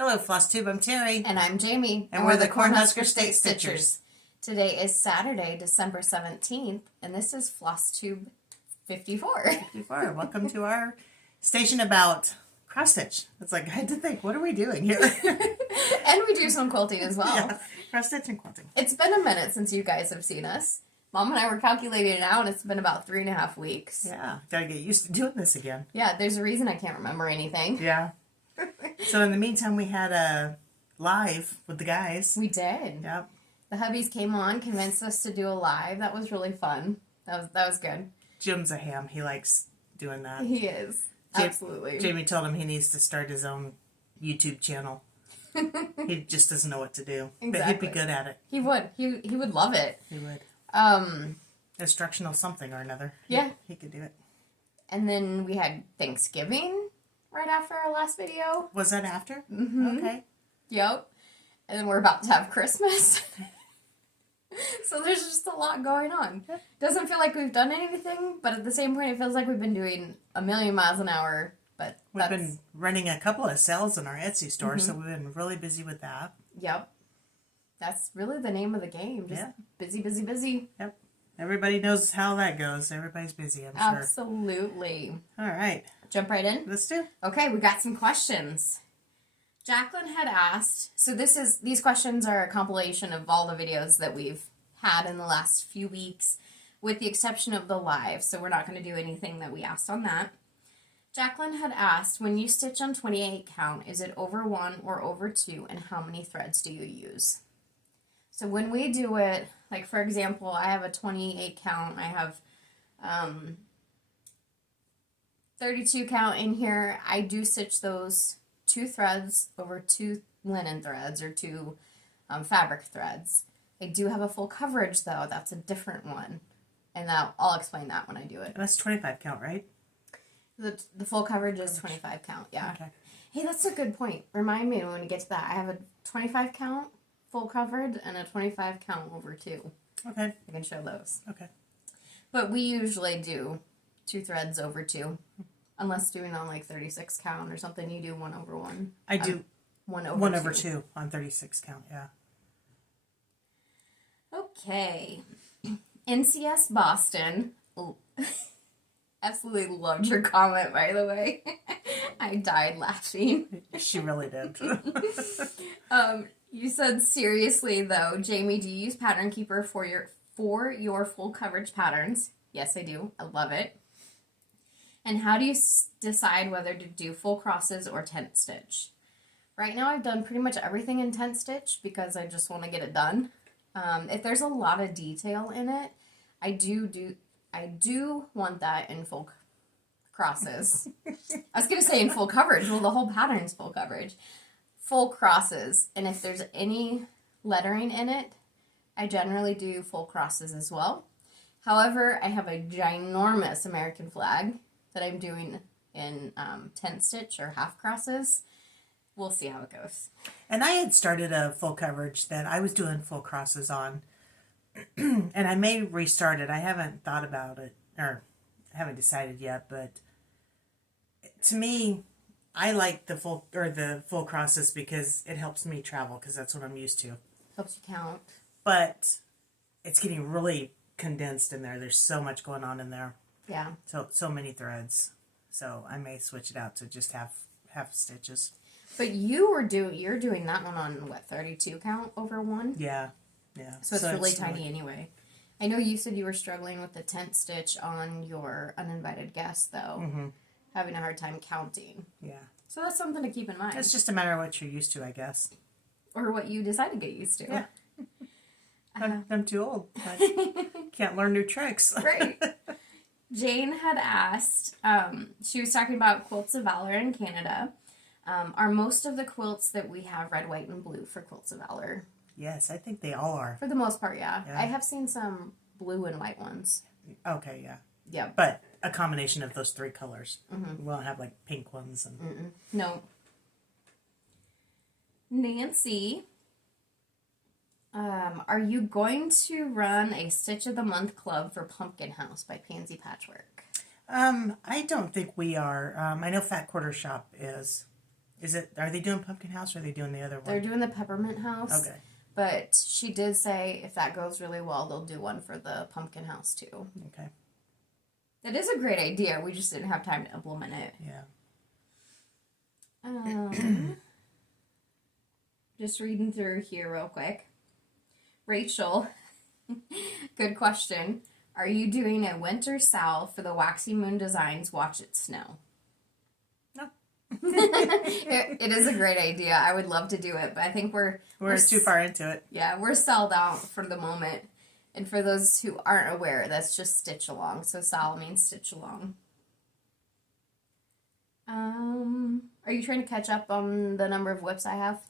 Hello, Flosstube. I'm Terri. And I'm Jamie. And we're the Cornhusker State Stitchers. Today is Saturday, December 17th, and this is Flosstube 54. 54. Welcome to our station about cross stitch. It's like, I had to think, what are we doing here? And we do some quilting as well. Yeah, cross stitch and quilting. It's been a minute since you guys have seen us. Mom and I were calculating it out, and it's been about 3.5 weeks. Yeah, gotta get used to doing this again. Yeah, there's a reason I can't remember anything. Yeah. So in the meantime, we had a live with the guys. We did. Yep. The hubbies came on, convinced us to do a live. That was really fun. That was good. Jim's a ham. He likes doing that. He is. Absolutely. Jamie told him he needs to start his own YouTube channel. He just doesn't know what to do. Exactly. But he'd be good at it. He would. He would love it. He would. Instructional something or another. Yeah. He could do it. And then we had Thanksgiving right after our last video. Was that after? Mm-hmm. Okay. Yep. And then we're about to have Christmas. So there's just a lot going on. Doesn't feel like we've done anything, but at the same point it feels like we've been doing a million miles an hour. But we've been running a couple of sales in our Etsy store, mm-hmm. so we've been really busy with that. Yep. That's really the name of the game. Just busy, busy, busy. Yep. Everybody knows how that goes. Everybody's busy, I'm sure. Absolutely. All right. Jump right in? Let's do. Okay, we got some questions. Jacqueline had asked, so these questions are a compilation of all the videos that we've had in the last few weeks, with the exception of the live, so we're not going to do anything that we asked on that. Jacqueline had asked, when you stitch on 28 count, is it over 1 or over 2, and how many threads do you use? So when we do it, like for example, I have a 28 count, I have 32 count in here. I do stitch those 2 threads over 2 linen threads or 2 fabric threads. I do have a full coverage though. That's a different one, and I'll explain that when I do it. That's 25 count, right? The full coverage is 25 count. Yeah. Okay. Hey, that's a good point. Remind me when we get to that. I have a 25 count full coverage and a 25 count over 2. Okay. I can show those. Okay. But we usually do 2 threads over 2. Unless doing on like 36 count or something, you do 1 over 1. I do 1 over 1 2. over 2 on 36 count, yeah. Okay. NCS Boston. Oh, absolutely loved your comment, by the way. I died laughing. She really did. You said, seriously though, Jamie, do you use Pattern Keeper for your full coverage patterns? Yes, I do. I love it. And how do you decide whether to do full crosses or tent stitch? Right now I've done pretty much everything in tent stitch because I just want to get it done. If there's a lot of detail in it, I do want that in full crosses. I was going to say in full coverage. Well, the whole pattern's full coverage. Full crosses. And if there's any lettering in it, I generally do full crosses as well. However, I have a ginormous American flag that I'm doing in tent stitch or half crosses. We'll see how it goes. And I had started a full coverage that I was doing full crosses on. And I may restart it. I haven't thought about it, or haven't decided yet, but to me, I like the full crosses because it helps me travel, because that's what I'm used to. Helps you count. But it's getting really condensed in there. There's so much going on in there. Yeah. So many threads. So I may switch it out to just half stitches. But you're doing that one on what, 32 count over 1? Yeah. Yeah. So it's really tiny anyway. I know you said you were struggling with the tent stitch on your uninvited guest though. Mm-hmm. Having a hard time counting. Yeah. So that's something to keep in mind. It's just a matter of what you're used to, I guess. Or what you decide to get used to. Yeah. I'm too old. I can't learn new tricks. Right. Jane had asked, she was talking about Quilts of Valor in Canada. Are most of the quilts that we have red, white, and blue for Quilts of Valor? Yes, I think they all are. For the most part, yeah. Yeah. I have seen some blue and white ones. Okay, yeah. Yeah. But a combination of those 3 colors. Mm-hmm. We won't have like pink ones. And No. Nancy, are you going to run a Stitch of the Month club for Pumpkin House by Pansy Patchwork? I don't think we are. I know Fat Quarter Shop is. Are they doing Pumpkin House or are they doing the other one? They're doing the Peppermint House. Okay. But she did say if that goes really well, they'll do one for the Pumpkin House too. Okay. That is a great idea. We just didn't have time to implement it. Yeah. Just reading through here real quick. Rachel, good question. Are you doing a winter sal for the Waxy Moon Designs Watch It Snow? No. It is a great idea. I would love to do it, but I think we're too far into it. Yeah, we're sold out for the moment. And for those who aren't aware, that's just stitch along. So sal means stitch along. Are you trying to catch up on the number of whips I have?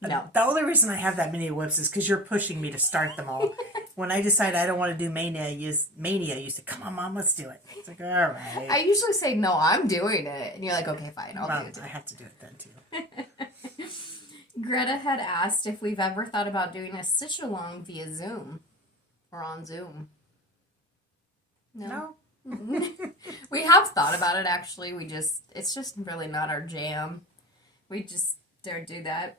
No. The only reason I have that many whips is because you're pushing me to start them all. When I decide I don't want to do Mania, you say, come on, Mom, let's do it. It's like, all right. I usually say, no, I'm doing it. And you're like, okay, fine, I'll do it too. I have to do it then, too. Greta had asked if we've ever thought about doing a stitch-along via Zoom. Or on Zoom. No. We have thought about it, actually. It's just really not our jam. We just don't do that.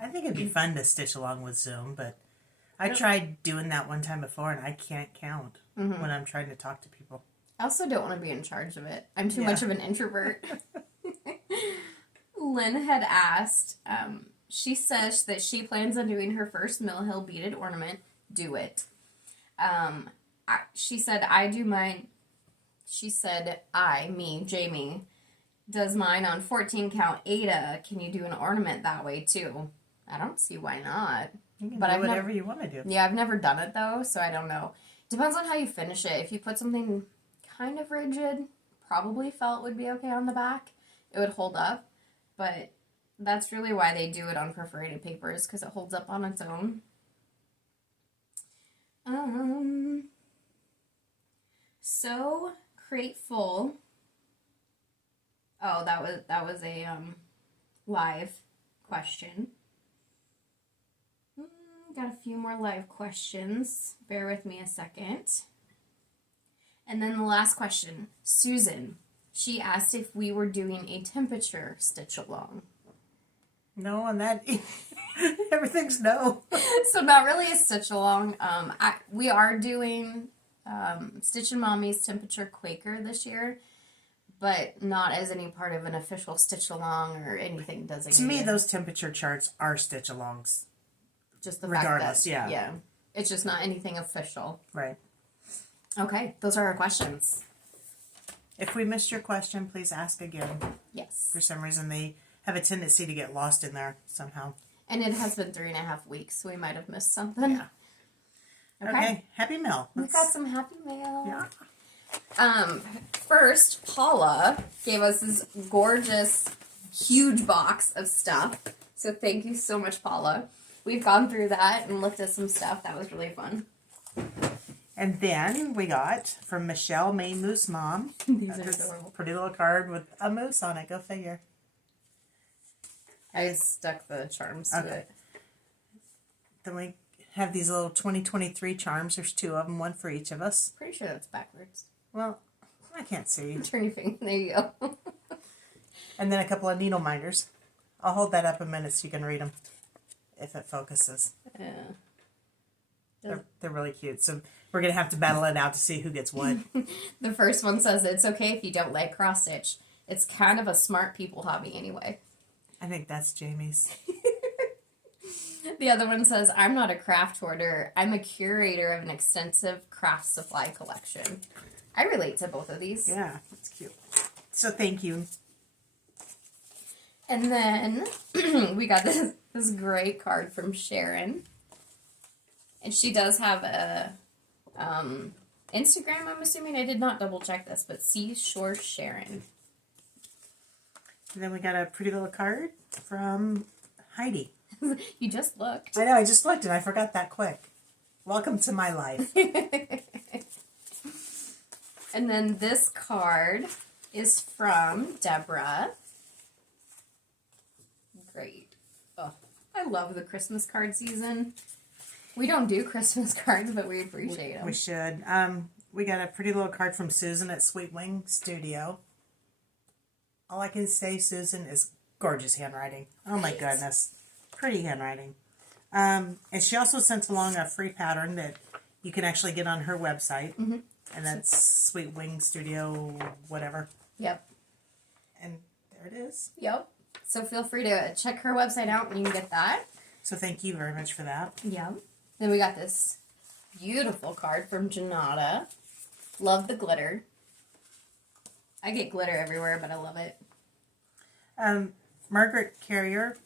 I think it'd be fun to stitch along with Zoom, but I tried doing that one time before, and I can't count when I'm trying to talk to people. I also don't want to be in charge of it. I'm too much of an introvert. Lynn had asked, she says that she plans on doing her first Mill Hill beaded ornament. Do it. She said, Jamie, does mine on 14 count Ada. Can you do an ornament that way too? I don't see why not. You can do whatever you want to do. Yeah, I've never done it though, so I don't know. Depends on how you finish it. If you put something kind of rigid, probably felt would be okay on the back. It would hold up, but that's really why they do it on perforated papers, because it holds up on its own. So grateful. Oh, that was a live question. Got a few more live questions. Bear with me a second. And then the last question, Susan. She asked if we were doing a temperature stitch along. No, on that, everything's no. So not really a stitch along. We are doing Stitch and Mommy's Temperature Quaker this year, but not as any part of an official stitch along or anything designated. To me, those temperature charts are stitch alongs. Just the regardless, fact that, yeah. It's just not anything official. Right. Okay, those are our questions. If we missed your question, please ask again. Yes. For some reason, they have a tendency to get lost in there somehow. And it has been 3.5 weeks, so we might have missed something. Yeah. Okay. Happy mail. We've got some happy mail. Yeah. First, Paula gave us this gorgeous, huge box of stuff. So thank you so much, Paula. We've gone through that and looked at some stuff. That was really fun. And then we got from Michelle, Maine Moose Mom. These are adorable. Pretty little card with a moose on it. Go figure. I stuck the charms to it. Then we have these little 2023 charms. There's 2 of them, one for each of us. Pretty sure that's backwards. Well, I can't see. Turn your finger. There you go. And then a couple of needle minders. I'll hold that up a minute so you can read them if it focuses. Yeah. They're really cute. So we're going to have to battle it out to see who gets what. The first one says, it's okay if you don't like cross stitch. It's kind of a smart people hobby anyway. I think that's Jamie's. The other one says, I'm not a craft hoarder. I'm a curator of an extensive craft supply collection. I relate to both of these. Yeah, that's cute. So thank you. And then we got this great card from Sharon. And she does have a Instagram, I'm assuming. I did not double check this, but Seashore Sharon. And then we got a pretty little card from Heidi. You just looked. I know, I just looked and I forgot that quick. Welcome to my life. And then this card is from Deborah. Great. Oh, I love the Christmas card season. We don't do Christmas cards, but we appreciate them. We should. We got a pretty little card from Susan at Sweet Wing Studio. All I can say, Susan, is gorgeous handwriting. Oh my goodness. Pretty handwriting. And she also sent along a free pattern that you can actually get on her website. Mm-hmm. And that's Sweet Wing Studio, whatever. Yep. And there it is. Yep. So feel free to check her website out and you can get that. So thank you very much for that. Yep. Then we got this beautiful card from Janata. Love the glitter. I get glitter everywhere, but I love it. Margaret Carrier,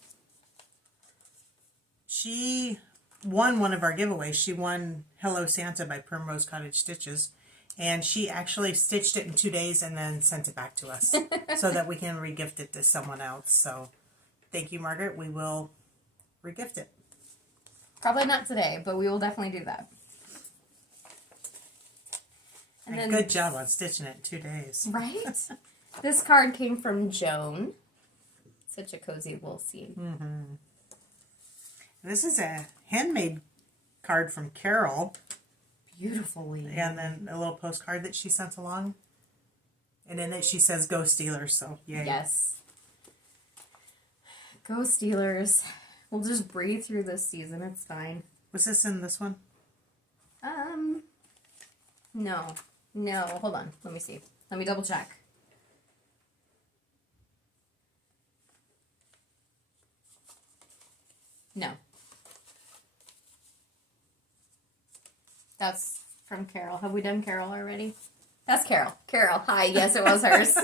she won one of our giveaways. She won Hello Santa by Primrose Cottage Stitches. And she actually stitched it in 2 days and then sent it back to us so that we can regift it to someone else. So thank you, Margaret. We will regift it. Probably not today, but we will definitely do that. And then, good job on stitching it in 2 days. Right? This card came from Joan. Such a cozy little scene. Mm-hmm. This is a handmade card from Carol. Beautifully. And then a little postcard that she sent along. And in it she says, "Go Steelers." So, yay. Yes. Go Steelers. We'll just breathe through this season. It's fine. Was this in this one? No. No. Hold on. Let me see. Let me double check. No. That's from Carol. Have we done Carol already? That's Carol. Carol. Hi. Yes, it was hers.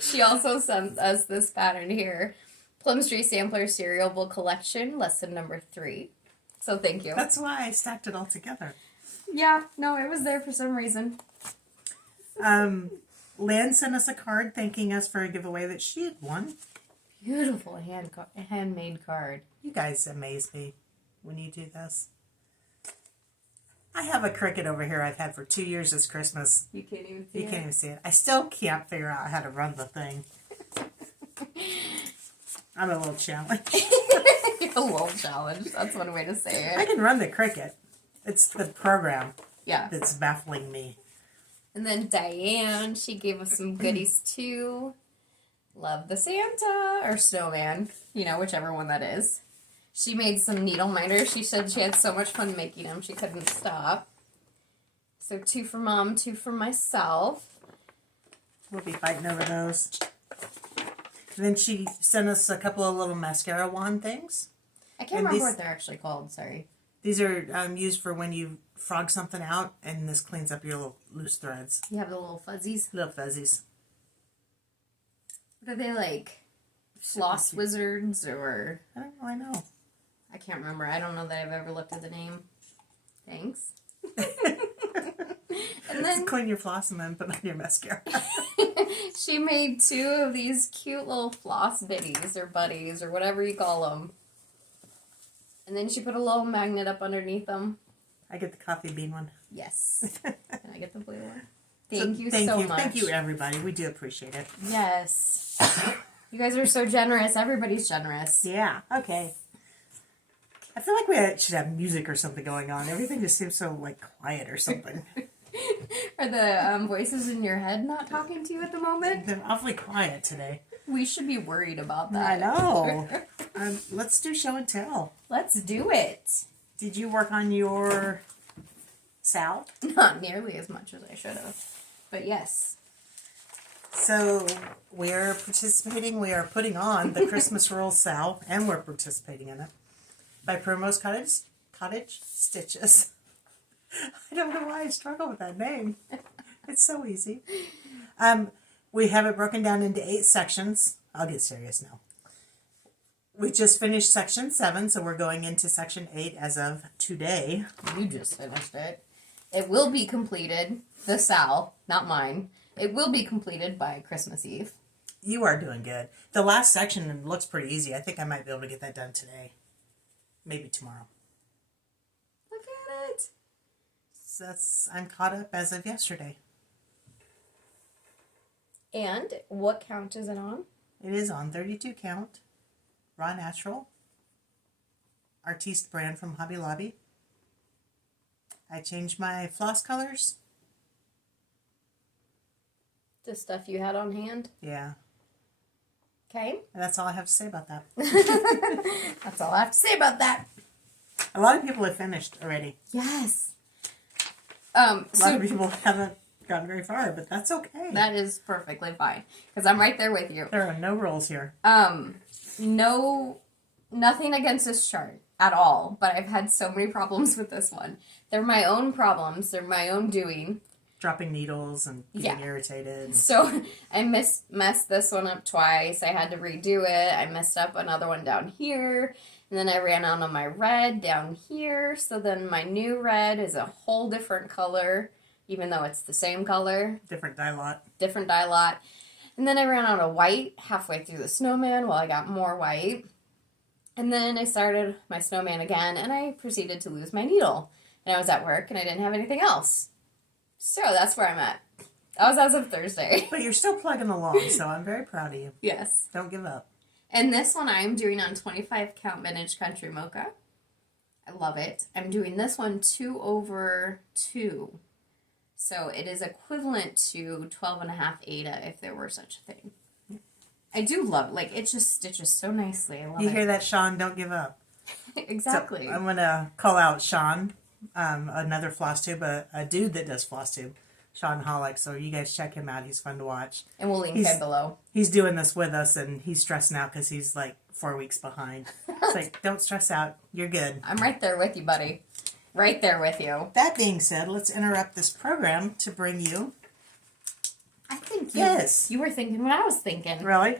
She also sent us this pattern here. Plum Tree Sampler Cereal Bowl Collection, lesson number 3. So thank you. That's why I stacked it all together. Yeah. No, it was there for some reason. Lynn sent us a card thanking us for a giveaway that she had won. Beautiful handmade card. You guys amaze me when you do this. I have a Cricut over here I've had for 2 years this Christmas. You can't even see it. You can't even see it. I still can't figure out how to run the thing. I'm a little challenged. You're a little challenged. That's one way to say it. I can run the Cricut. It's the program that's baffling me. And then Diane, she gave us some goodies too. Love the Santa or snowman, whichever one that is. She made some needle minders. She said she had so much fun making them, she couldn't stop. So 2 for Mom, 2 for myself. We'll be fighting over those. And then she sent us a couple of little mascara wand things. I can't remember what they're actually called, sorry. These are used for when you frog something out, and this cleans up your little loose threads. You have the little fuzzies? Little fuzzies. What are they like? Floss wizards or... I don't really know. I can't remember. I don't know that I've ever looked at the name. Thanks. And then just clean your floss and then put on your mascara. She made 2 of these cute little floss bitties or buddies or whatever you call them. And then she put a little magnet up underneath them. I get the coffee bean one. Yes. Can I get the blue one? Thank you so much. Thank you, everybody. We do appreciate it. Yes. You guys are so generous. Everybody's generous. Yeah. Okay. I feel like we should have music or something going on. Everything just seems so, quiet or something. Are the voices in your head not talking to you at the moment? They're awfully quiet today. We should be worried about that. I know. Let's do show and tell. Let's do it. Did you work on your Sal? Not nearly as much as I should have. But yes. So we are participating. We are putting on the Christmas Roll Sal, and we're participating in it by Primrose Cottage Stitches. I don't know why I struggle with that name. It's so easy. We have it broken down into 8 sections. I'll get serious now. We just finished section 7, so we're going into section 8 as of today. You just finished it. It will be completed, the Sal, not mine. It will be completed by Christmas Eve. You are doing good. The last section looks pretty easy. I think I might be able to get that done today. Maybe tomorrow. Look at it. So I'm caught up as of yesterday. And what count is it on? It is on 32 count. Raw Natural. Artiste brand from Hobby Lobby. I changed my floss colors The stuff you had on hand? Yeah. Okay. And that's all I have to say about that. That's all I have to say about that. A lot of people have finished already. Yes. A lot of people haven't gotten very far, but that's okay. That is perfectly fine. Because I'm right there with you. There are no rules here. Nothing against this chart at all, but I've had so many problems with this one. They're my own problems. They're my own doing. Dropping needles and getting irritated. So I messed this one up twice. I had to redo it. I messed up another one down here. And then I ran out on my red down here. So then my new red is a whole different color, even though it's the same color. Different dye lot. Different dye lot. And then I ran out of white halfway through the snowman while I got more white. And then I started my snowman again, and I proceeded to lose my needle. And I was at work, and I didn't have anything else. So that's where I'm at. That was as of Thursday. But you're still plugging along, so I'm very proud of you. Yes. Don't give up. And this one I'm doing on 25 count vintage country mocha. I love it. I'm doing this one 2/2. So it is equivalent to 12.5 Ada if there were such a thing. I do love it. Like, it just stitches so nicely. I love it. You hear that, Sean? Don't give up. Exactly. So I'm going to call out Sean, another Flosstube, a dude that does Flosstube, Sean Hollick. So you guys check him out. He's fun to watch. And we'll link him below. He's doing this with us, and he's stressing out because he's like 4 weeks behind. It's like, don't stress out. You're good. I'm right there with you, buddy. Right there with you. That being said, let's interrupt this program to bring you... I think you were thinking what I was thinking. Really?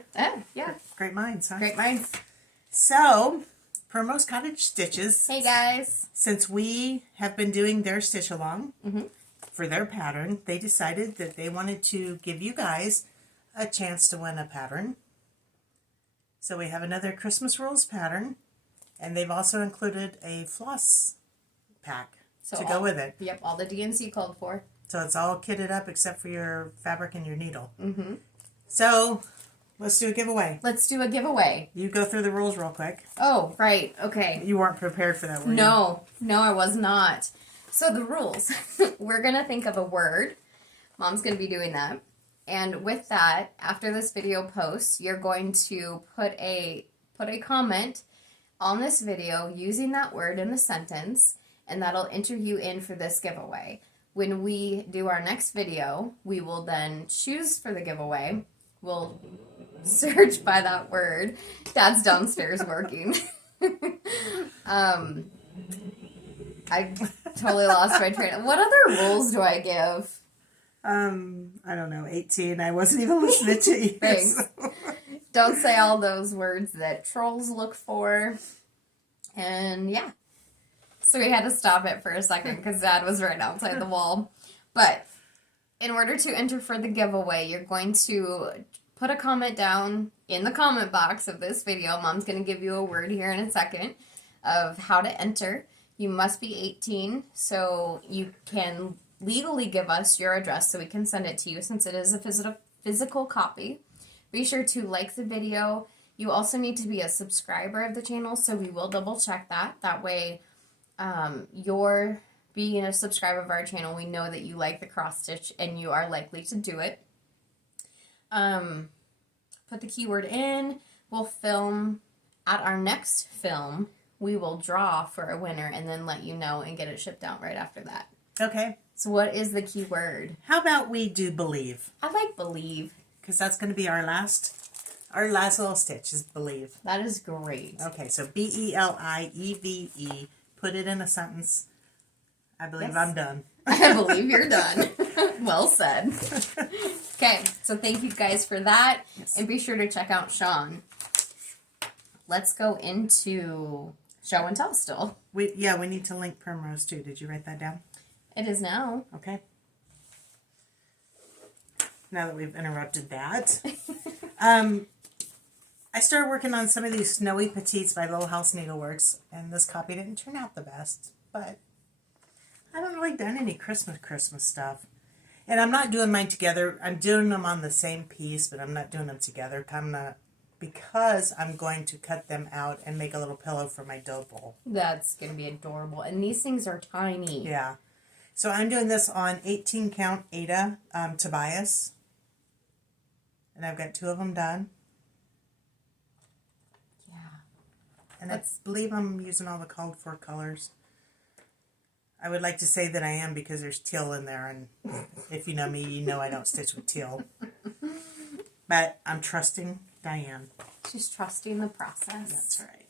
Yeah. Great minds, huh? Great minds. So, Primrose Cottage Stitches. Hey, guys. Since we have been doing their stitch along for their pattern, they decided that they wanted to give you guys a chance to win a pattern. So we have another Christmas Rules pattern, and they've also included a floss pack to go with it. Yep, all the DNC called for. So it's all kitted up except for your fabric and your needle. Mm-hmm. So let's do a giveaway. Let's do a giveaway. You go through the rules real quick. Oh, right. Okay. You weren't prepared for that, were you? No, I was not. So the rules. We're going to think of a word. Mom's going to be doing that. And with that, after this video posts, you're going to put a comment on this video using that word in a sentence, and that'll enter you in for this giveaway. When we do our next video, we will then choose for the giveaway. We'll search by that word. Dad's downstairs working. I totally lost my train. What other rules do I give? I don't know, 18. I wasn't even listening to you. Thanks. So. Don't say all those words that trolls look for. And yeah. So we had to stop it for a second because Dad was right outside the wall. But in order to enter for the giveaway, you're going to put a comment down in the comment box of this video. Mom's going to give you a word here in a second of how to enter. You must be 18, so you can legally give us your address so we can send it to you since it is a physical copy. Be sure to like the video. You also need to be a subscriber of the channel, so we will double check that. That way, you're being a subscriber of our channel, we know that you like the cross stitch and you are likely to do it. Put the keyword in. We'll film. At our next film, we will draw for a winner and then let you know and get it shipped out right after that. Okay. So what is the keyword? How about we do believe? I like believe. Because that's going to be our last little stitch is believe. That is great. Okay, so BELIEVE. Put it in a sentence. I believe I'm done. I believe you're done. Well said. Okay, so thank you guys for that. Yes. And be sure to check out Sean. Let's go into show and tell still. We need to link Primrose too. Did you write that down? It is now. Okay. Now that we've interrupted that. I started working on some of these Snowy Petites by Little House Needleworks, and this copy didn't turn out the best, but I haven't really done any Christmas stuff. And I'm not doing mine together. I'm doing them on the same piece, but I'm not doing them together because I'm going to cut them out and make a little pillow for my dough bowl. That's going to be adorable. And these things are tiny. Yeah. So I'm doing this on 18 count Ada Tobias. And I've got 2 of them done. Yeah. And I believe I'm using all the called for colors. I would like to say that I am because there's teal in there. And if you know me, you know I don't stitch with teal. But I'm trusting Diane. She's trusting the process. That's right.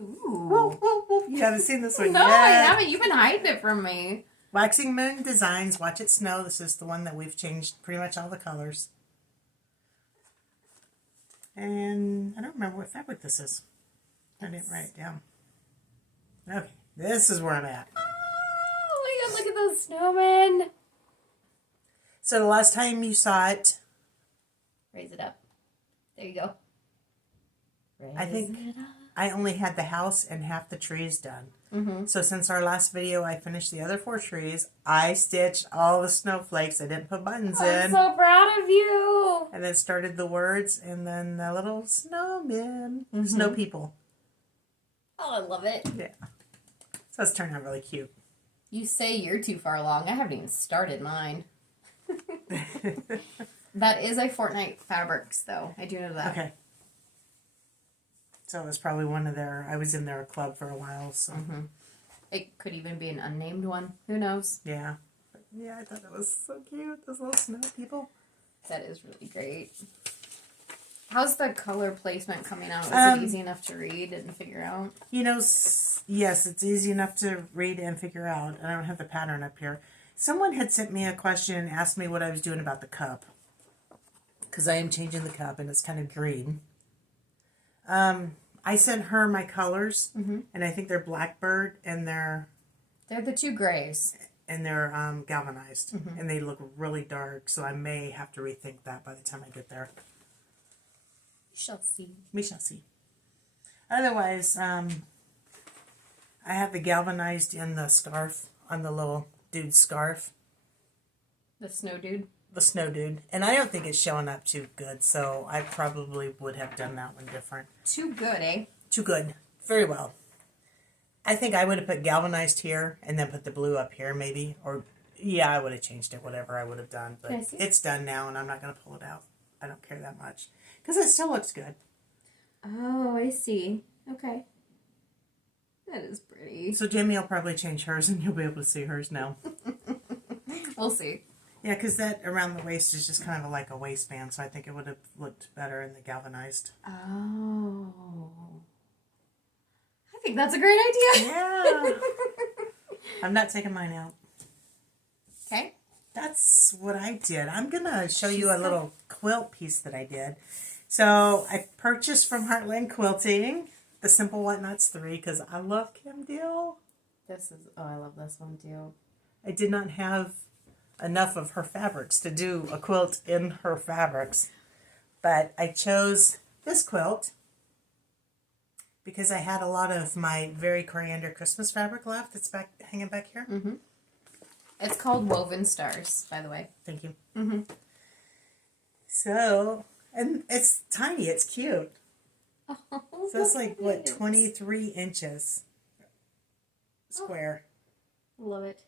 Ooh. Whoa, whoa, whoa. You haven't seen this one No, yet. I haven't. You've been hiding it from me. Waxing Moon Designs, Watch It Snow. This is the one that we've changed pretty much all the colors. And I don't remember what fabric this is. I didn't write it down. Okay, this is where I'm at. Oh my god, look at those snowmen. So the last time you saw it, Raise it up. There you go. I think I only had the house and half the trees done. Mm-hmm. So since our last video, I finished the other 4 trees. I stitched all the snowflakes. I didn't put buttons I'm in. so proud of you. And then started the words and then the little snowmen. Snow people. Oh, I love it. Yeah. So it's turned out really cute. You say you're too far along. I haven't even started mine. That is a Fortnite Fabrics, though. I do know that. Okay. So it was probably one of their... I was in their club for a while, so... Mm-hmm. It could even be an unnamed one. Who knows? Yeah. But yeah, I thought that was so cute. Those little snow people. That is really great. How's the color placement coming out? Is it easy enough to read and figure out? You know, yes, it's easy enough to read and figure out. I don't have the pattern up here. Someone had sent me a question and asked me what I was doing about the cup. Because I am changing the cup and it's kind of green. I sent her my colors, and I think they're Blackbird and they're the 2 grays. And they're galvanized, and they look really dark. So I may have to rethink that by the time I get there. We shall see. We shall see. Otherwise, I have the galvanized in the scarf on the little dude's scarf. The snow dude. The snow dude. And I don't think it's showing up too good, so I probably would have done that one different. Too good, eh? Too good. Very well. I think I would have put galvanized here and then put the blue up here, maybe. Or, yeah, I would have changed it, whatever I would have done. But it's done now, and I'm not going to pull it out. I don't care that much. Because it still looks good. Oh, I see. Okay. That is pretty. So Jamie will probably change hers, and you'll be able to see hers now. We'll see. Yeah, because that around the waist is just kind of like a waistband, so I think it would have looked better in the galvanized. Oh. I think that's a great idea. Yeah. I'm not taking mine out. Okay. That's what I did. I'm going to show you a little quilt piece that I did. So I purchased from Heartland Quilting the Simple Whatnots 3 because I love Kim Deal. I love this one too. I did not have enough of her fabrics to do a quilt in her fabrics. But I chose this quilt because I had a lot of my very coriander Christmas fabric left that's hanging back here. Mm-hmm. It's called Woven Stars, by the way. Thank you. Mm-hmm. So, and it's tiny. It's cute. Oh, So it's like, what, 23 inches square. Love it.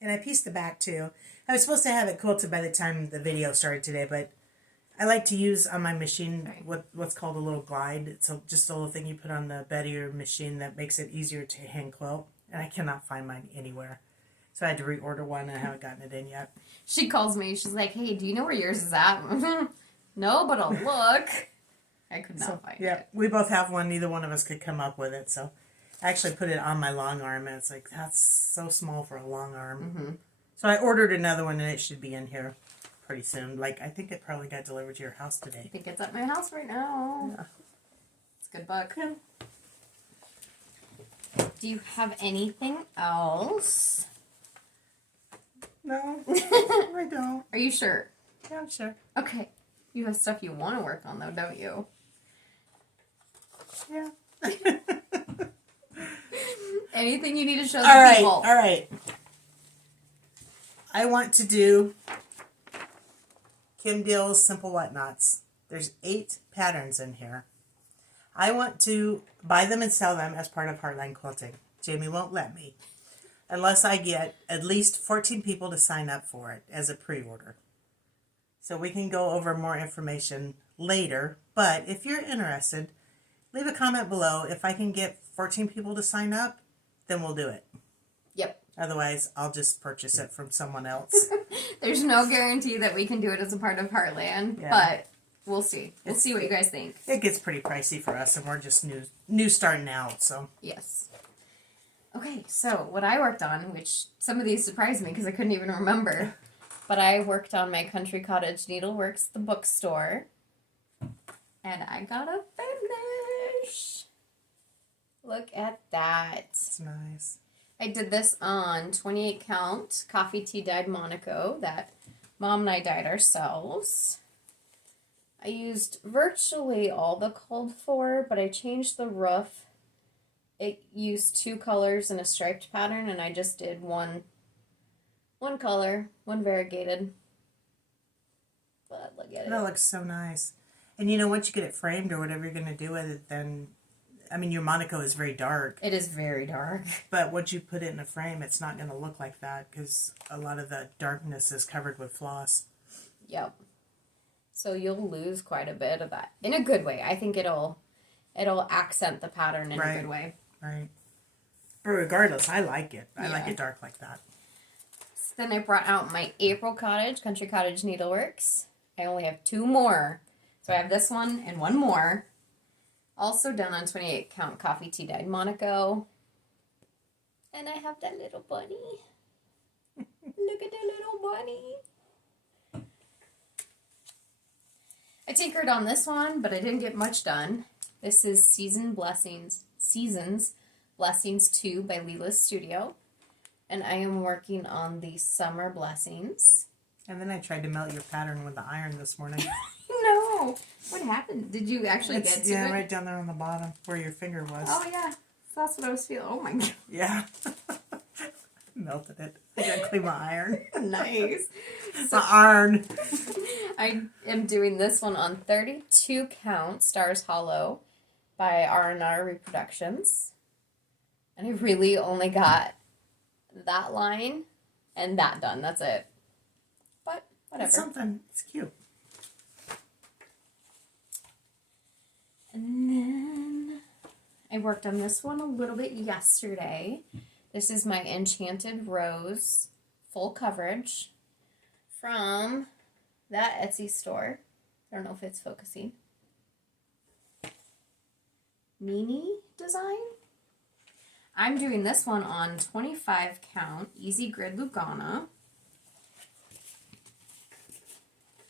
And I pieced the back too. I was supposed to have it quilted by the time the video started today, but I like to use on my machine what's called a little glide. It's just a little thing you put on the bed of your machine that makes it easier to hand quilt. And I cannot find mine anywhere. So I had to reorder one and I haven't gotten it in yet. She calls me. She's like, hey, do you know where yours is at? No, but I'll look. I could not find it. We both have one. Neither one of us could come up with it. So I actually put it on my long arm, and it's like, that's so small for a long arm. Mm-hmm. So I ordered another one, and it should be in here pretty soon. Like, I think it probably got delivered to your house today. I think it's at my house right now. Yeah. It's a good book. Yeah. Do you have anything else? No, I don't. Are you sure? Yeah, I'm sure. Okay. You have stuff you want to work on, though, don't you? Yeah. Anything you need to show the people? All right. I want to do Kim Deal's Simple Whatnots. There's 8 patterns in here. I want to buy them and sell them as part of Heartland Quilting. Jamie won't let me. Unless I get at least 14 people to sign up for it as a pre-order. So we can go over more information later. But if you're interested, leave a comment below. If I can get 14 people to sign up, then we'll do it. Yep. Otherwise, I'll just purchase it from someone else. There's no guarantee that we can do it as a part of Heartland, but we'll see. We'll see what you guys think. It gets pretty pricey for us, and we're just new starting out, so. Yes. Okay, so what I worked on, which some of these surprised me because I couldn't even remember, but I worked on my Country Cottage Needleworks, the bookstore, and I got a finish. Look at that. It's nice. I did this on 28 count coffee tea dyed Monaco that Mom and I dyed ourselves. I used virtually all the called for, but I changed the roof. It used 2 colors in a striped pattern, and I just did one color, one variegated. But look at it. That looks so nice. And you know, once you get it framed or whatever you're going to do with it, then, I mean, your Monaco is very dark. It is very dark. But once you put it in a frame, it's not going to look like that because a lot of the darkness is covered with floss. Yep. So you'll lose quite a bit of that. In a good way. I think it'll accent the pattern in a good way. Right. But regardless, I like it. I like it dark like that. So then I brought out my April Cottage, Country Cottage Needleworks. I only have 2 more. So I have this one and 1 more. Also done on 28 count coffee tea dyed Monaco. And I have that little bunny. Look at that little bunny. I tinkered on this one, but I didn't get much done. This is Seasons Blessings 2 by Lila's Studio. And I am working on the Summer Blessings. And then I tried to melt your pattern with the iron this morning. No. What happened? Did you actually get to it? Yeah, right down there on the bottom where your finger was. Oh, yeah. That's what I was feeling. Oh, my God. Yeah. Melted it. I gotta clean my iron. Nice. My iron. I am doing this one on 32 count Stars Hollow by R&R Reproductions. And I really only got that line and that done. That's it. But whatever. It's something. It's cute. And then I worked on this one a little bit yesterday. This is my Enchanted Rose full coverage from that Etsy store. I don't know if it's focusing. Mini design. I'm doing this one on 25 count Easy Grid Lugana.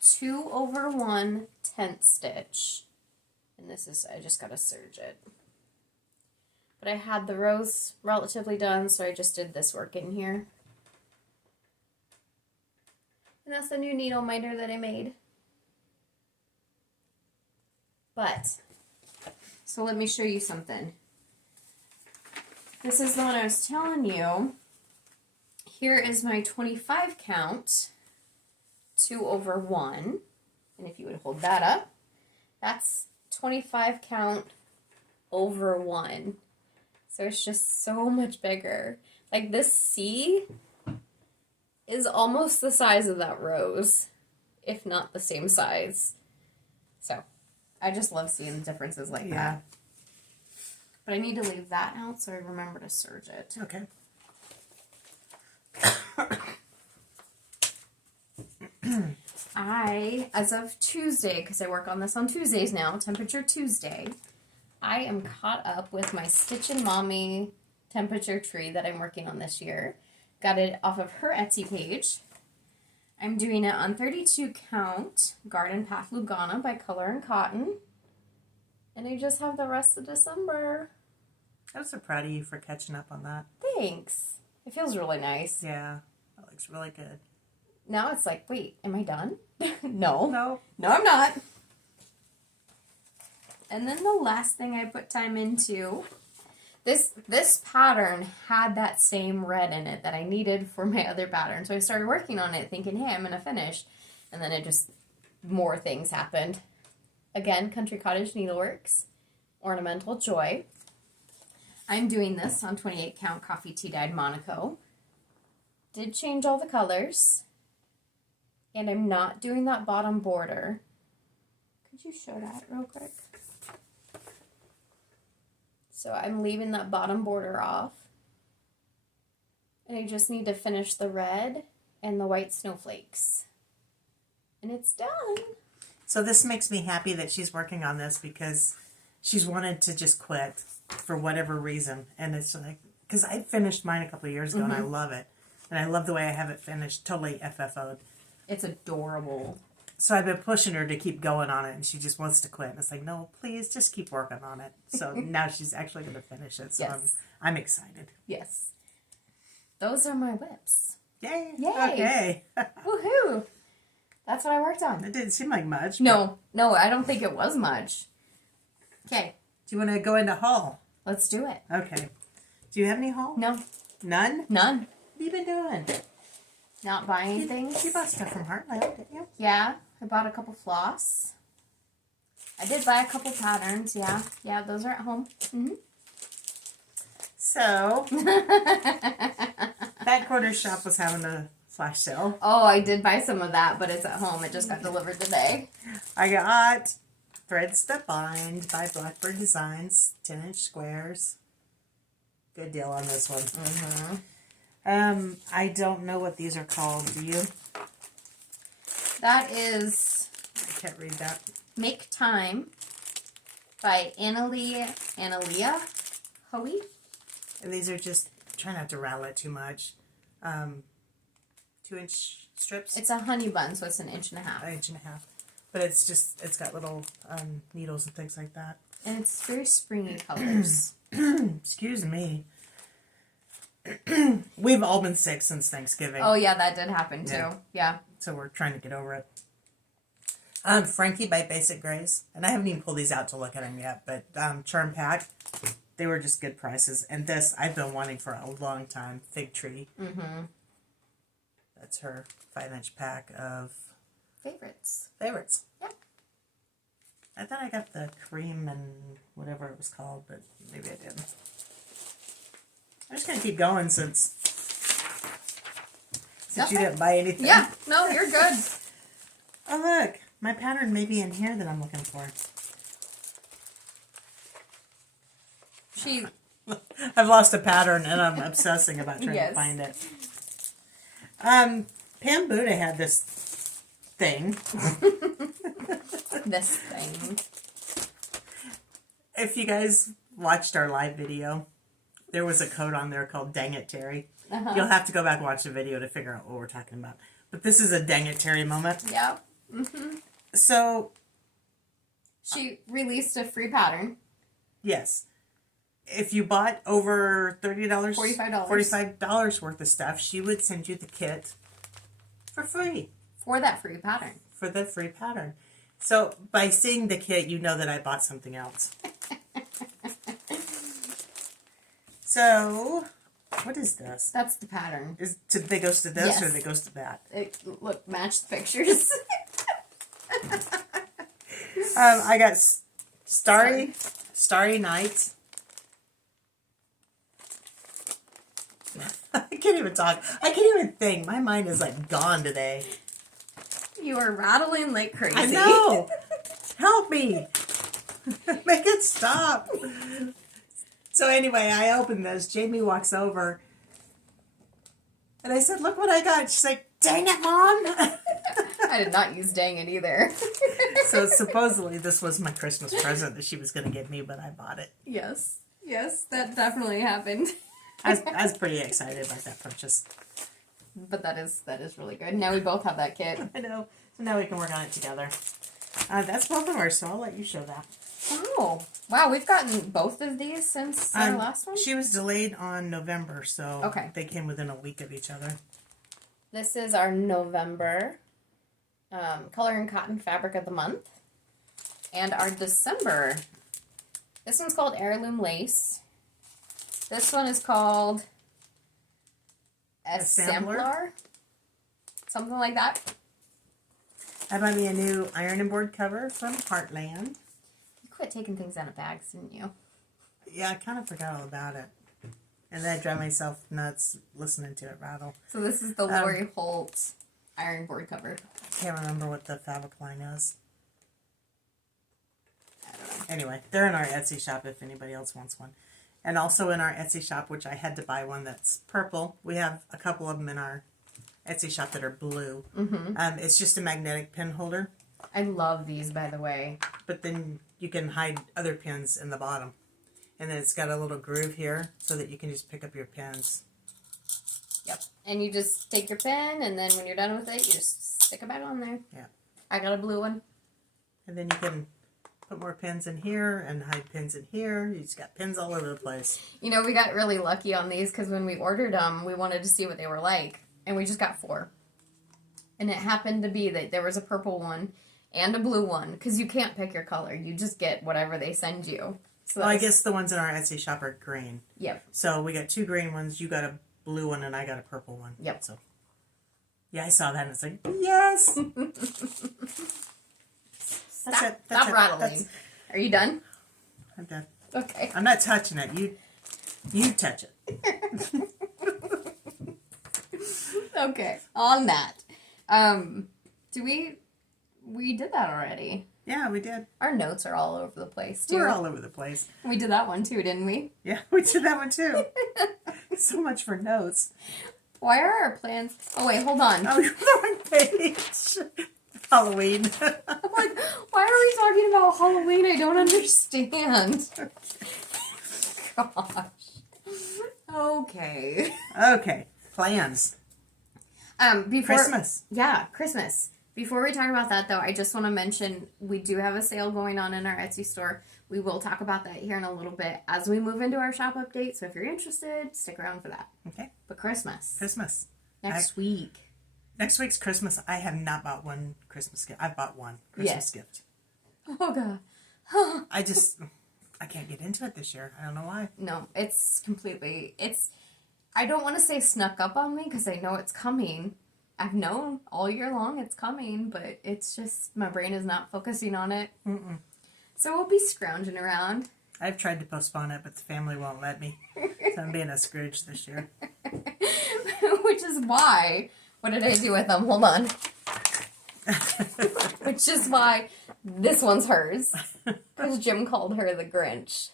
2/1 tent stitch. And this is, I just gotta serge it. But I had the rose relatively done, so I just did this work in here. And that's the new needle miter that I made. But, so let me show you something. This is the one I was telling you. Here is my 25 count, 2/1. And if you would hold that up, that's 25 count over 1. So it's just so much bigger. Like this C is almost the size of that rose, if not the same size. So I just love seeing the differences like that. But I need to leave that out so I remember to serge it. Okay. As of Tuesday, because I work on this on Tuesdays now, Temperature Tuesday, I am caught up with my Stitchin' Mommy temperature tree that I'm working on this year. Got it off of her Etsy page. I'm doing it on 32 count Garden Path Lugana by Color and Cotton. And I just have the rest of December. I'm so proud of you for catching up on that. Thanks. It feels really nice. Yeah, that looks really good. Now it's like, wait, am I done? No. No. No, I'm not. And then the last thing I put time into, this pattern had that same red in it that I needed for my other pattern. So I started working on it thinking, hey, I'm going to finish. And then it just, more things happened. Again, Country Cottage Needleworks, Ornamental Joy. I'm doing this on 28 count Coffee Tea Dyed Monaco. Did change all the colors. And I'm not doing that bottom border. Could you show that real quick? So I'm leaving that bottom border off. And I just need to finish the red and the white snowflakes. And it's done. So this makes me happy that she's working on this because she's wanted to just quit for whatever reason. And it's like, because I finished mine a couple of years ago and I love it. And I love the way I have it finished, totally FFO'd. It's adorable. So I've been pushing her to keep going on it, and she just wants to quit. And it's like, no, please, just keep working on it. So now she's actually going to finish it. So Yes. I'm excited. Yes. Those are my whips. Yay! Yay. Okay. Woohoo! That's what I worked on. It didn't seem like much. No, I don't think it was much. Okay. Do you want to go into haul? Let's do it. Okay. Do you have any haul? No. None? None. What have you been doing? Not buying things. You bought stuff from Heartland, didn't you? Yeah. I bought a couple floss. I did buy a couple patterns. Yeah. Yeah, those are at home. Mm-hmm. So, that quarter shop was having a flash sale. Oh, I did buy some of that, but it's at home. It just got delivered today. I got Threads That Bind by Blackbird Designs, 10-inch squares. Good deal on this one. Mm-hmm. I don't know what these are called. Do you? That is I can't read that. Make Time by Analia Hoey. And these are just, try not to rattle it too much. 2-inch strips. It's a honey bun, so it's 1.5 inches. 1.5 inches. But it's just, it's got little needles and things like that. And it's very springy colors. Excuse me. We've all been sick since Thanksgiving. Oh, yeah, that did happen, too. Yeah. So we're trying to get over it. Frankie by Basic Grace. And I haven't even pulled these out to look at them yet. But Charm Pack, they were just good prices. And this, I've been wanting for a long time. Fig Tree. Mm-hmm. That's her 5-inch pack of Favorites. Yep. I thought I got the cream and whatever it was called, but maybe I didn't. I'm just going to keep going since you didn't buy anything. Yeah, no, you're good. Oh, look. My pattern may be in here that I'm looking for. I've lost a pattern and I'm obsessing about trying to find it. Pam Buddha had this thing. This thing. If you guys watched our live video, there was a code on there called Dang It Terry. You'll have to go back and watch the video to figure out what we're talking about. But this is a Dang It Terry moment. Yeah. Mm-hmm. So, she released a free pattern. yes. If you bought over $30, $45 worth of stuff, she would send you the kit for free. For that free pattern. For the free pattern. So, by seeing the kit, you know that I bought something else. So, what is this? That's the pattern. They goes to this Yes. or they goes to that? Look, match the pictures. I got Starry Nights. I can't even talk. I can't even think. My mind is like gone today. You are rattling like crazy. I know. Help me. Make it stop. So anyway, I opened this. Jamie walks over. And I said, look what I got. She's like, dang it, Mom. I did not use dang it either. So supposedly this was my Christmas present that she was going to give me, but I bought it. Yes. Yes, that definitely happened. I was pretty excited about that purchase. But that is really good. Now we both have that kit. I know. So now we can work on it together. That's both of ours, so I'll let you show that. Oh, wow, we've gotten both of these since our last one? She was delayed on November, so okay. They came within a week of each other. This is our November Color and Cotton Fabric of the Month. And our December, this one's called Heirloom Lace. This one is called Sampler. Something like that. I bought me a new iron and board cover from Heartland. You quit taking things out of bags, didn't you? Yeah, I kind of forgot all about it. And then I drive myself nuts listening to it rattle. So this is the Lori Holt iron board cover. I can't remember what the fabric line is. I don't know. Anyway, they're in our Etsy shop if anybody else wants one. And also in our Etsy shop, which I had to buy one that's purple. We have a couple of them in our Etsy shop that are blue. It's just a magnetic pin holder. I love these, by the way. But then you can hide other pins in the bottom. And then it's got a little groove here so that you can just pick up your pins. Yep. And you just take your pin, and then when you're done with it, you just stick it back on there. Yeah. I got a blue one. And then you can put more pins in here and hide pins in here. You just got pins all over the place. You know, we got really lucky on these because when we ordered them, we wanted to see what they were like. And we just got 4. And it happened to be that there was a purple one and a blue one. Because you can't pick your color. You just get whatever they send you. So well, I guess the ones in our Etsy shop are green. Yep. So we got 2 green ones. You got a blue one and I got a purple one. Yep. So yeah, I saw that and it's like, yes! Stop rattling. Are you done? I'm done. Okay. I'm not touching it. You touch it. Okay. On that. We did that already. Yeah, we did. Our notes are all over the place, too. We're all over the place. We did that one, too, didn't we? Yeah, we did that one, too. So much for notes. Why are our plans... Oh, wait, hold on. Oh, you're the wrong page. Halloween. I'm like, why are we talking about Halloween? I don't understand. Gosh. Okay. Okay. Plans. Before Christmas. Yeah, Christmas. Before we talk about that, though, I just want to mention we do have a sale going on in our Etsy store. We will talk about that here in a little bit as we move into our shop update. So if you're interested, stick around for that. Okay. But Christmas. Next week. Next week's Christmas, I have not bought one Christmas gift. I've bought one Christmas gift. Oh, God. I can't get into it this year. I don't know why. No, I don't want to say snuck up on me because I know it's coming. I've known all year long it's coming, but it's just my brain is not focusing on it. So we'll be scrounging around. I've tried to postpone it, but the family won't let me. So I'm being a Scrooge this year. Which is why... What did I do with them? Hold on. Which is why this one's hers. Because Jim called her the Grinch.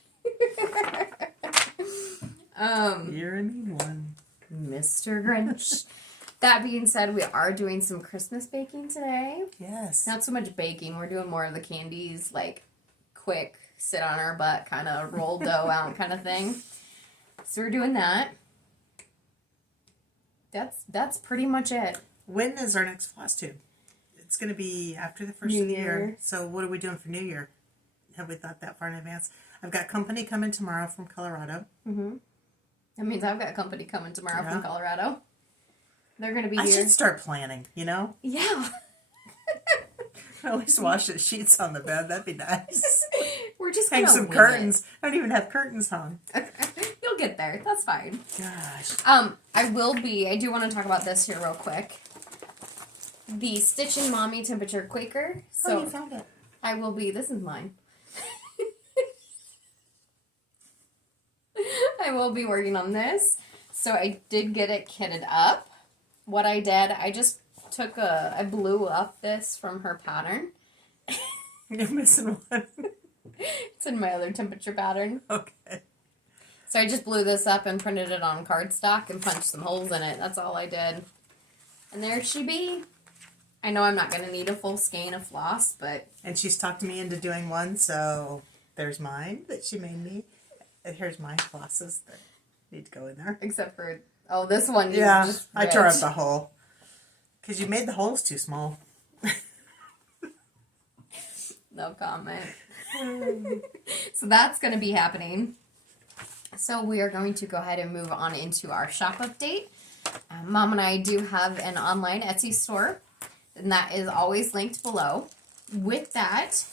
You're a mean one. Mr. Grinch. That being said, we are doing some Christmas baking today. Yes. Not so much baking. We're doing more of the candies, like quick, sit on our butt, kind of roll dough out kind of thing. So we're doing that. That's pretty much it. When is our next Flosstube? It's going to be after the first New of the year. Year. So what are we doing for New Year? Have we thought that far in advance? I've got company coming tomorrow from Colorado. That means I've got company coming tomorrow from Colorado. They're going to be I here. should start planning, you know? Yeah. At least wash the sheets on the bed. That'd be nice. We're just hang gonna some wing curtains. I don't even have curtains hung. You'll get there. That's fine. Gosh. I do want to talk about this here real quick. The Stitching Mommy Temperature Quaker. So you found it. This is mine. I will be working on this. So I did get it kitted up. What I did, I just I blew up this from her pattern. You're missing one. It's in my other temperature pattern. Okay. So I just blew this up and printed it on cardstock and punched some holes in it. That's all I did. And there she be. I know I'm not going to need a full skein of floss, but... And she's talked me into doing one, so there's mine that she made me. And here's my flosses that need to go in there. Except for... Oh, this one you just I tore up the hole. Because you made the holes too small. No comment. So that's going to be happening. So we are going to go ahead and move on into our shop update. Mom and I do have an online Etsy store, and that is always linked below. With that,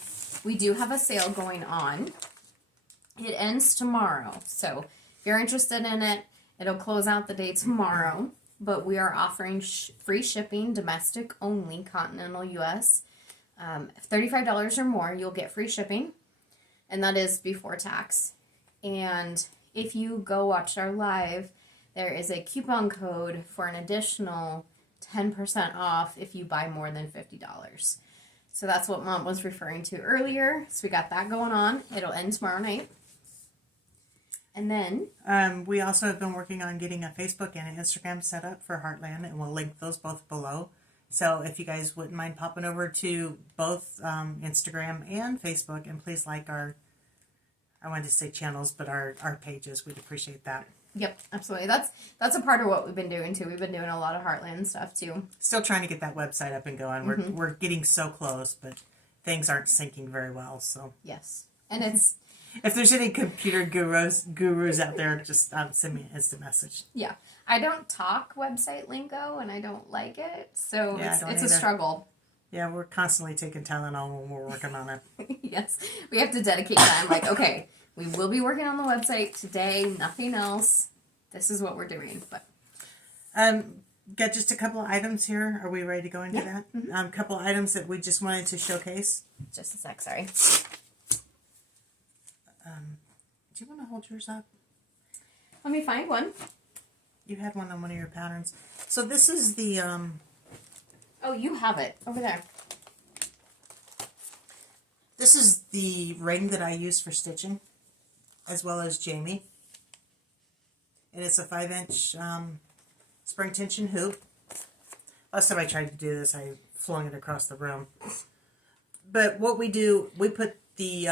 we do have a sale going on. It ends tomorrow, so if you're interested in it, it'll close out the day tomorrow, but we are offering free shipping, domestic only, continental U.S. $35 or more, you'll get free shipping, and that is before tax. And if you go watch our live, there is a coupon code for an additional 10% off if you buy more than $50. So that's what Mom was referring to earlier. So we got that going on. It'll end tomorrow night. And then we also have been working on getting a Facebook and an Instagram set up for Heartland, and we'll link those both below. So if you guys wouldn't mind popping over to both Instagram and Facebook, and please like our, I wanted to say channels, but our pages, we'd appreciate that. Yep, absolutely. That's a part of what we've been doing too. We've been doing a lot of Heartland stuff too. Still trying to get that website up and going. We're getting so close, but things aren't syncing very well. So yes, and it's if there's any computer gurus out there, just send me an instant message. Yeah, I don't talk website lingo, and I don't like it, so Yeah, it's a struggle. Yeah, we're constantly taking Tylenol when we're working on it. Yes, we have to dedicate time. Like, okay, we will be working on the website today, nothing else. This is what we're doing. But got just a couple of items here. Are we ready to go into that? Mm-hmm. Couple of items that we just wanted to showcase. Just a sec, sorry. Do you want to hold yours up? Let me find one. You had one on one of your patterns. So this is the... Oh, you have it over there. This is the ring that I use for stitching, as well as Jamie. And it's a 5-inch spring tension hoop. Last time I tried to do this, I flung it across the room. But what we do, we put the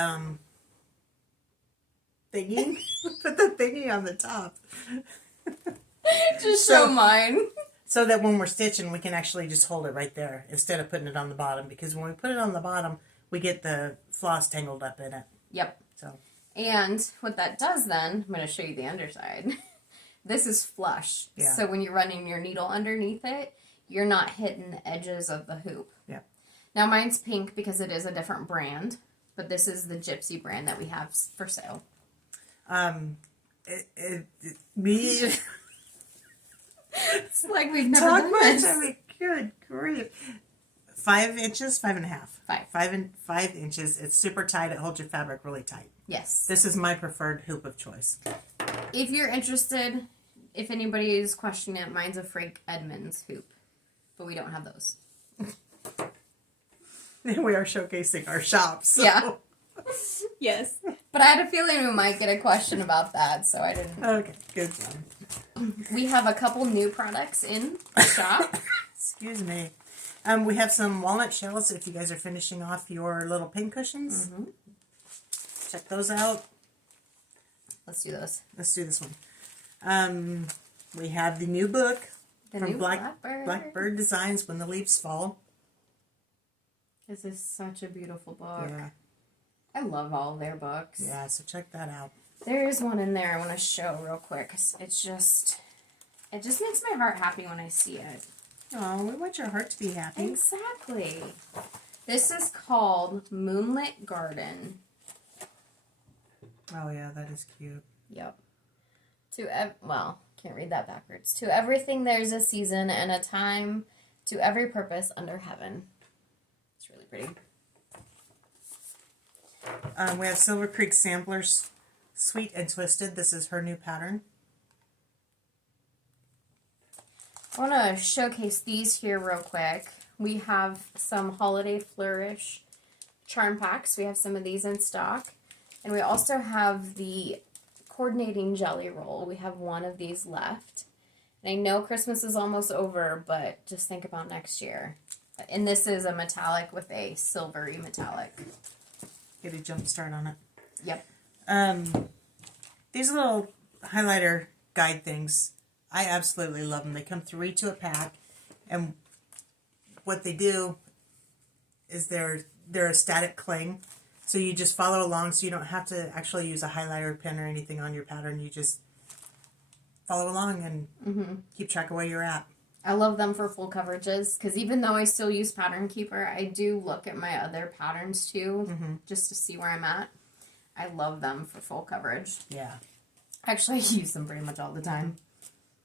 thingy, put the thingy on the top. Just show mine. So that when we're stitching, we can actually just hold it right there instead of putting it on the bottom. Because when we put it on the bottom, we get the floss tangled up in it. Yep. So. And what that does then, I'm going to show you the underside. This is flush. Yeah. So when you're running your needle underneath it, you're not hitting the edges of the hoop. Yeah. Now mine's pink because it is a different brand, but this is the Gypsy brand that we have for sale. Me. It's like we've never done this. I mean, good grief. 5 inches, 5.5. 5. 5 inches. It's super tight. It holds your fabric really tight. Yes. This is my preferred hoop of choice. If you're interested, if anybody is questioning it, mine's a Frank Edmonds hoop, but we don't have those. We are showcasing our shops. So. Yeah. Yes. But I had a feeling we might get a question about that, so I didn't. Okay, good one. We have a couple new products in the shop. Excuse me. We have some walnut shells if you guys are finishing off your little pin cushions. Mm-hmm. Check those out. Let's do those. Let's do this one. We have the new book from Blackbird Designs, When the Leaves Fall. This is such a beautiful book. Yeah. I love all their books. Yeah, so check that out. There's one in there I want to show real quick. It just makes my heart happy when I see it. Oh, we want your heart to be happy. Exactly. This is called Moonlit Garden. Oh, yeah, that is cute. Yep. Well, can't read that backwards. To everything there's a season and a time, to every purpose under heaven. It's really pretty. We have Silver Creek Samplers, Sweet and Twisted. This is her new pattern. I want to showcase these here real quick. We have some Holiday Flourish charm packs. We have some of these in stock. And we also have the coordinating jelly roll. We have one of these left. And I know Christmas is almost over, but just think about next year. And this is a metallic with a silvery metallic. Get a jump start on it. Yep. These little highlighter guide things, I absolutely love them. They come 3 to a pack, and what they do is they're a static cling, so you just follow along, so you don't have to actually use a highlighter pen or anything on your pattern. You just follow along and keep track of where you're at. I love them for full coverages, because even though I still use Pattern Keeper, I do look at my other patterns too, just to see where I'm at. I love them for full coverage. Yeah. Actually, I use them pretty much all the time.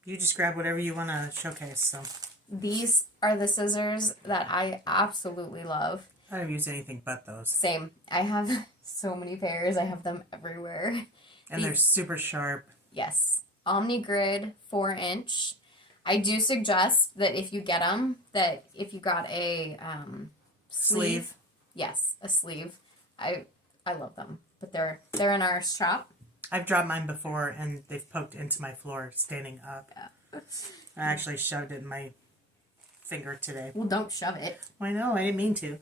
You just grab whatever you want to showcase. So These are the scissors that I absolutely love. I don't use anything but those. Same. I have so many pairs. I have them everywhere. And they're super sharp. Yes. Omni Grid 4-inch. I do suggest that if you get them, that if you got a sleeve. Yes, a sleeve. I love them, but they're in our shop. I've dropped mine before, and they've poked into my floor standing up. Yeah. I actually shoved it in my finger today. Well, don't shove it. I know, I didn't mean to.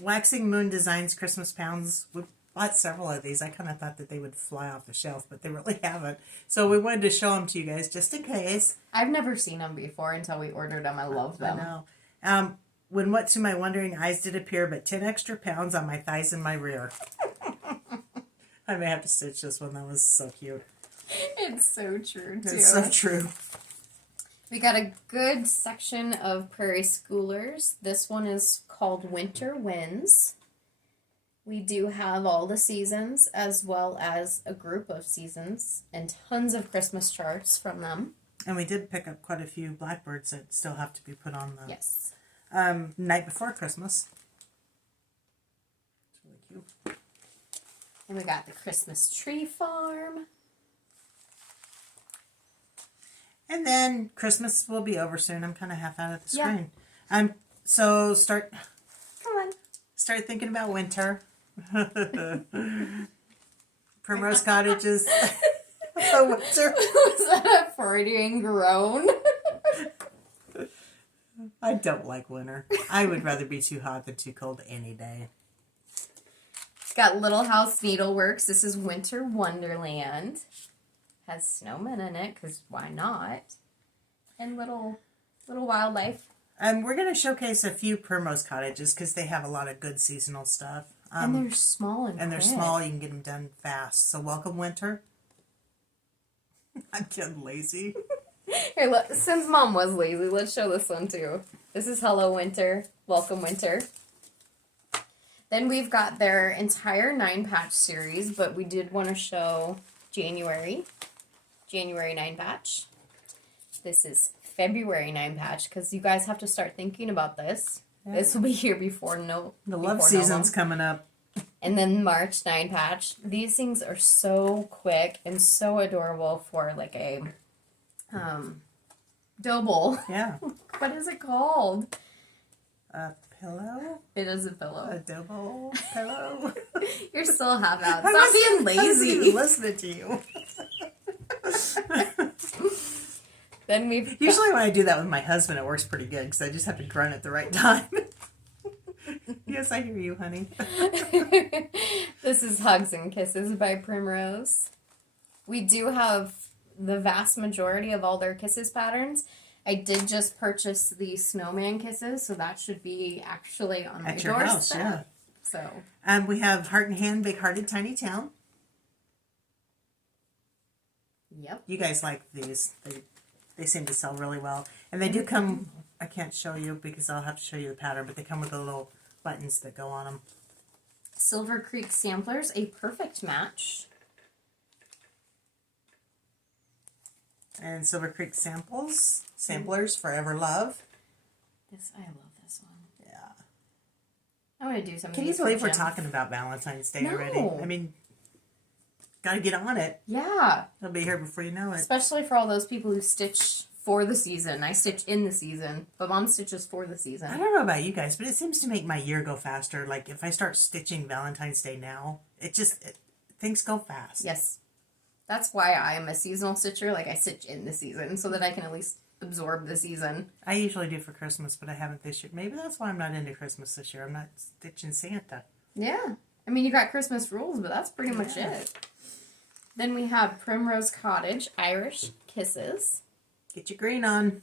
Waxing Moon Designs Christmas Pounds. We bought several of these. I kind of thought that they would fly off the shelf, but they really haven't. So we wanted to show them to you guys just in case. I've never seen them before until we ordered them. I love them. I know. When what to my wondering eyes did appear, but 10 extra pounds on my thighs and my rear. I may have to stitch this one. That was so cute. It's so true, too. It's so true. We got a good section of Prairie Schoolers. This one is called Winter Winds. We do have all the seasons as well as a group of seasons and tons of Christmas charts from them. And we did pick up quite a few blackbirds that still have to be put on the night before Christmas. It's really cute. And we got the Christmas Tree Farm. And then Christmas will be over soon. I'm kind of half out of the screen. So start thinking about winter. Primrose Cottage is the winter. Was that a Freudian groan? I don't like winter. I would rather be too hot than too cold any day. It's got Little House Needleworks. This is Winter Wonderland. Has snowmen in it, because why not? And little wildlife. We're going to showcase a few Primrose cottages, because they have a lot of good seasonal stuff. And they're small and they're small. You can get them done fast. So welcome, winter. I'm getting lazy. Here, look, since Mom was lazy, let's show this one too. This is Hello Winter, Welcome Winter. Then we've got their entire 9-patch series, but we did want to show January 9-patch. This is February 9-patch, because you guys have to start thinking about this. Yeah. This will be here before the love season's coming up. And then March 9-patch. These things are so quick and so adorable for like a dough bowl. Yeah. What is it called? A pillow? It is a pillow. A dough bowl pillow? You're still half out. Stop being lazy. I'm listening to you. Then we've usually when I do that with my husband, it works pretty good because I just have to grunt at the right time. Yes, I hear you, honey. This is Hugs and Kisses by Primrose. We do have the vast majority of all their kisses patterns. I did just purchase the snowman kisses, so that should be actually on my your doorstep. House, yeah. So, we have Heart and Hand, Big Hearted Tiny Town. Yep. You guys like these. They seem to sell really well. And they do come, I can't show you because I'll have to show you the pattern, but they come with the little buttons that go on them. Silver Creek Samplers, a perfect match. And Silver Creek Samplers, Forever Love. I love this one. Yeah. I'm going to do some of Can you believe we're talking about Valentine's Day already? I mean, gotta get on it. Yeah. It'll be here before you know it. Especially for all those people who stitch for the season. I stitch in the season, but Mom stitches for the season. I don't know about you guys, but it seems to make my year go faster. Like, if I start stitching Valentine's Day now, things go fast. Yes. That's why I am a seasonal stitcher. Like, I stitch in the season so that I can at least absorb the season. I usually do for Christmas, but I haven't this year. Maybe that's why I'm not into Christmas this year. I'm not stitching Santa. Yeah. I mean, you got Christmas rules, but that's pretty much it. Then we have Primrose Cottage, Irish Kisses. Get your green on.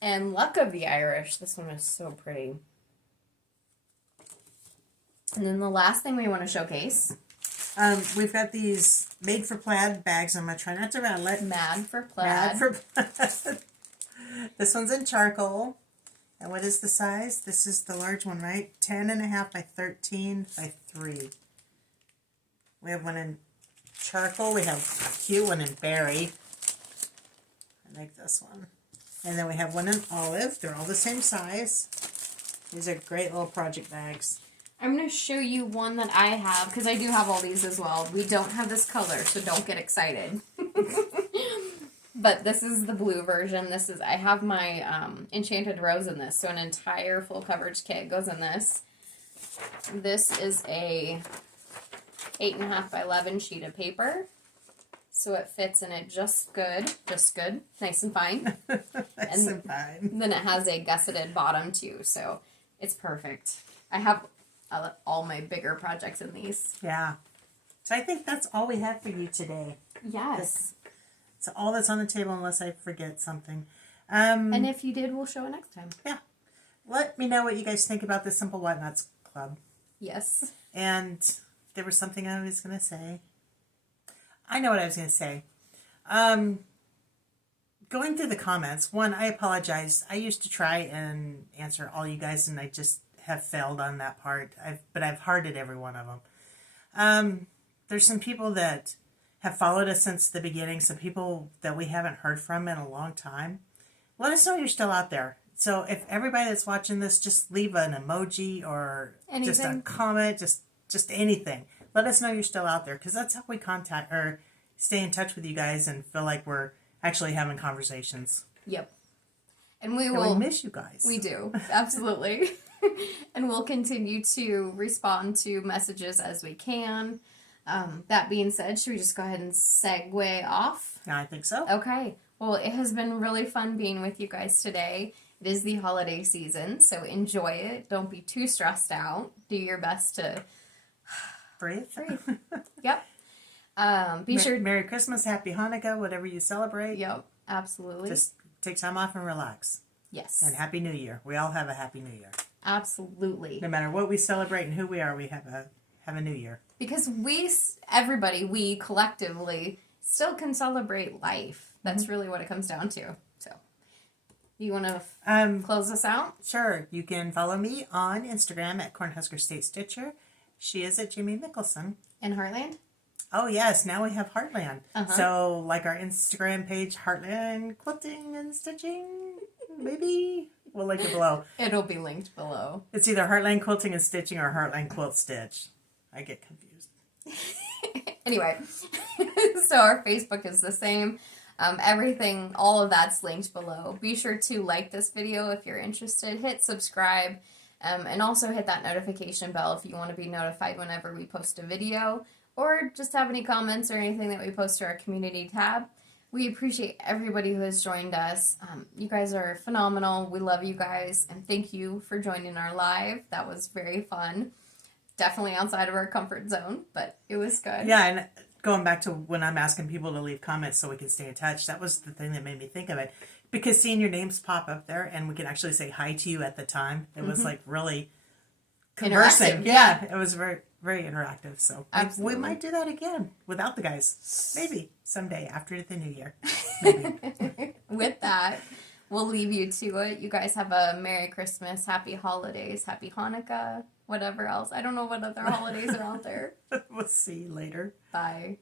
And Luck of the Irish. This one is so pretty. And then the last thing we want to showcase. We've got these made for plaid bags. I'm going to try not to rattle it. Mad for plaid. This one's in charcoal. And what is the size? This is the large one, right? 10.5 by 13 by 3. We have one in charcoal. We have a cute one in berry. I like this one. And then we have one in olive. They're all the same size. These are great little project bags. I'm going to show you one that I have, because I do have all these as well. We don't have this color, so don't get excited. But this is the blue version. I have my Enchanted Rose in this, so an entire full coverage kit goes in this. This is a 8.5 by 11 sheet of paper. So it fits in it just good, nice and fine. Nice and fine. Then it has a gusseted bottom too, so it's perfect. I have all my bigger projects in these. Yeah. So I think that's all we have for you today. Yes. That's all that's on the table unless I forget something. And if you did, we'll show it next time. Yeah. Let me know what you guys think about the Simple Whatnots Club. Yes. And there was something I was going to say. I know what I was going to say. Going through the comments, one, I apologize. I used to try and answer all you guys, and I just have failed on that part. But I've hearted every one of them. There's some people that have followed us since the beginning, some people that we haven't heard from in a long time. Let us know you're still out there. So if everybody that's watching this, just leave an emoji or just a comment, just anything. Let us know you're still out there, because that's how we contact or stay in touch with you guys and feel like we're actually having conversations. Yep. And we miss you guys. We do, absolutely. And we'll continue to respond to messages as we can. That being said, should we just go ahead and segue off? Yeah, I think so. Okay. Well, it has been really fun being with you guys today. It is the holiday season, so enjoy it. Don't be too stressed out. Do your best to breathe. Yep. Sure. Merry Christmas, Happy Hanukkah, whatever you celebrate. Yep, absolutely. Just take time off and relax. Yes. And Happy New Year. We all have a Happy New Year. Absolutely. No matter what we celebrate and who we are, we have a New Year. Because we collectively still can celebrate life. That's really what it comes down to. So, you want to close us out? Sure. You can follow me on Instagram at Cornhusker State Stitcher. She is at Jamie Mickelson. In Heartland? Oh, yes. Now we have Heartland. So, like our Instagram page, Heartland Quilting and Stitching, maybe. We'll link it below. It'll be linked below. It's either Heartland Quilting and Stitching or Heartland Quilt Stitch. I get confused. Anyway, so our Facebook is the same. Everything, all of that's linked below. Be sure to like this video if you're interested. Hit subscribe. And also hit that notification bell if you want to be notified whenever we post a video, or just have any comments or anything that we post to our community tab. We appreciate everybody who has joined us. You guys are phenomenal. We love you guys, and thank you for joining our live. That was very fun. Definitely outside of our comfort zone, but it was good. Yeah, and going back to when I'm asking people to leave comments so we can stay in touch, that was the thing that made me think of it. Because seeing your names pop up there and we could actually say hi to you at the time, it was like really conversing. Yeah, it was very, very interactive. So we might do that again without the guys. Maybe someday after the new year. Maybe. With that, we'll leave you to it. You guys have a Merry Christmas, Happy Holidays, Happy Hanukkah, whatever else. I don't know what other holidays are out there. We'll see you later. Bye.